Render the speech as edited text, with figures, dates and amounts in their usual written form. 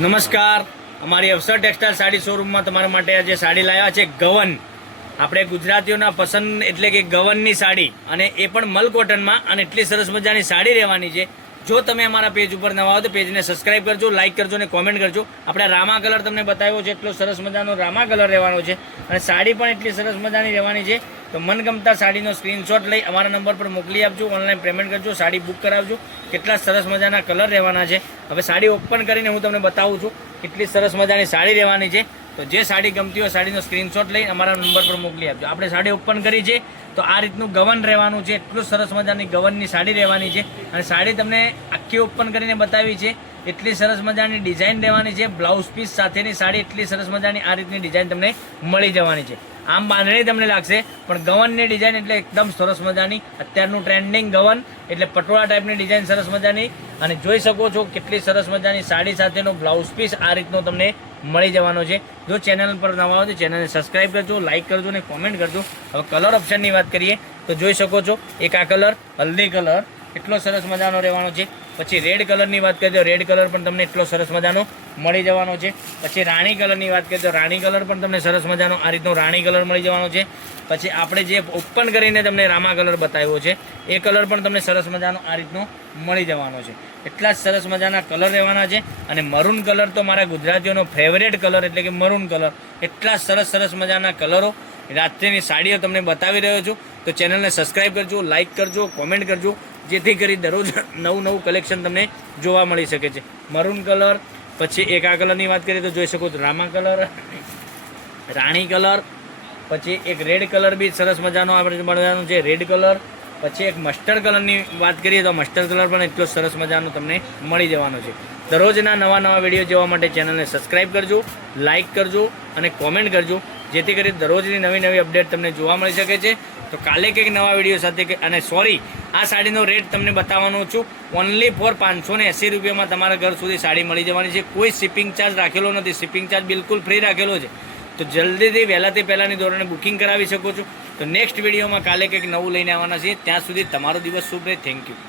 નમસ્કાર, અમારી અવસર ટેક્સટાઇલ સાડી શોરૂમમાં તમારા માટે આજે સાડી લાવ્યા છે ગવન. આપણે ગુજરાતીઓના પસંદ એટલે કે ગવનની સાડી, અને એ પણ મલ કોટનમાં, અને એટલી સરસ મજાની સાડી રહેવાની છે. જો તમે અમારા પેજ ઉપર નવા હો તો પેજને સબસ્ક્રાઇબ કરજો, લાઇક કરજો અને કોમેન્ટ કરજો. આપણે રામા કલર તમને બતાવ્યો છે, એટલો સરસ મજાનો રામા કલર રહેવાનો છે, અને સાડી પણ એટલી સરસ મજાની રહેવાની છે. તો મનગમતા સાડીનો સ્ક્રીનશોટ લઈ અમારા નંબર પર મોકલી આપજો, ઓનલાઈન પેમેન્ટ કરજો, સાડી બુક કરાવજો. કેટલા સરસ મજાના કલર રહેવાના છે. હવે સાડી ઓપન કરીને હું તમને બતાવું છું કેટલી સરસ મજાની સાડી રહેવાની છે. તો જે સાડી ગમતી હોય સાડીનો સ્ક્રીનશોટ લઈ અમારા નંબર પર મોકલી આપજો. આપણે સાડી ઓપન કરી છે તો આ રીતનું ગવન રહેવાનું છે. એટલું સરસ મજાની ગવનની સાડી રહેવાની છે, અને સાડી તમને આખી ઓપન કરીને બતાવી છે. એટલી સરસ મજાની ડિઝાઇન રહેવાની છે. બ્લાઉઝ પીસ સાથેની સાડી એટલી સરસ મજાની આ રીતની ડિઝાઇન તમને મળી જવાની છે. આમ બાંધણી તમને લાગશે, પણ ગવનની ડિઝાઇન એટલે એકદમ સરસ મજાની. અત્યારનું ટ્રેન્ડિંગ ગવન એટલે પટોળા ટાઈપની ડિઝાઇન સરસ મજાની. અને જોઈ શકો છો કેટલી સરસ મજાની સાડી સાથેનો બ્લાઉઝ પીસ આ રીતનો તમને મળી જવાનો છે. જો ચેનલ પર નવા હોય તો ચેનલને સબસ્ક્રાઈબ કરજો, લાઇક કરજો અને કોમેન્ટ કરજો. હવે કલર ઓપ્શનની વાત કરીએ તો જોઈ શકો છો એક આ કલર હલ્દી કલર એટલો સરસ મજાનો રહેવાનો છે. પછી રેડ કલરની વાત કરીએ તો રેડ કલર પણ તમને એટલો સરસ મજાનો મળી જવાનો છે. પછી રાણી કલરની વાત કરીએ તો રાણી કલર પણ તમને સરસ મજાનો આ રીતનો રાણી કલર મળી જવાનો છે. પછી આપણે જે ઓપન કરીને તમને રામા કલર બતાવ્યો છે એ કલર પણ તમને સરસ મજાનો આ રીતનો મળી જવાનો છે. એટલા જ સરસ મજાના કલર રહેવાના છે. અને મરૂન કલર તો મારા ગુજરાતીઓનો ફેવરેટ કલર એટલે કે મરૂન કલર. એટલા સરસ સરસ મજાના કલરો રાત્રિની સાડીઓ તમને બતાવી રહ્યો છું. તો ચેનલને સબસ્ક્રાઈબ કરજો, લાઇક કરજો, કોમેન્ટ કરજો, જેથી કરી દરરોજ નવું કલેક્શન તમને જોવા મળી શકે છે. મરૂન કલર, પછી એક આ કલરની વાત કરીએ તો જોઈ શકો છો રામા કલર, રાણી કલર, પછી એક રેડ કલર બી સરસ મજાનો આપણે મળવાનો છે રેડ કલર. પછી એક મસ્ટર્ડ કલરની વાત કરીએ તો મસ્ટર્ડ કલર પણ એટલો સરસ મજાનો તમને મળી જવાનો છે. દરરોજના નવા વિડીયો જોવા માટે ચેનલને સબસ્ક્રાઈબ કરજો, લાઇક કરજો અને કોમેન્ટ કરજો, જેથી કરી દરરોજની નવી અપડેટ તમને જોવા મળી શકે છે. તો કાલે કંઈક નવા વિડીયો સાથે અને સોરી, આ સાડીનો રેટ તમને બતાવવાનો છું. ઓનલી ફોર 580 રૂપિયામાં તમારા ઘર સુધી સાડી મળી જવાની છે. કોઈ શિપિંગ ચાર્જ રાખેલો નથી, શિપિંગ ચાર્જ બિલકુલ ફ્રી રાખેલો છે. તો જલ્દીથી વહેલાથી પહેલાંની ધોરણે બુકિંગ કરાવી શકો છો. તો નેક્સ્ટ વિડીયોમાં કાલે કંઈક નવું લઈને આવવાના છીએ. ત્યાં સુધી તમારો દિવસ શુભ રહે. Thank you.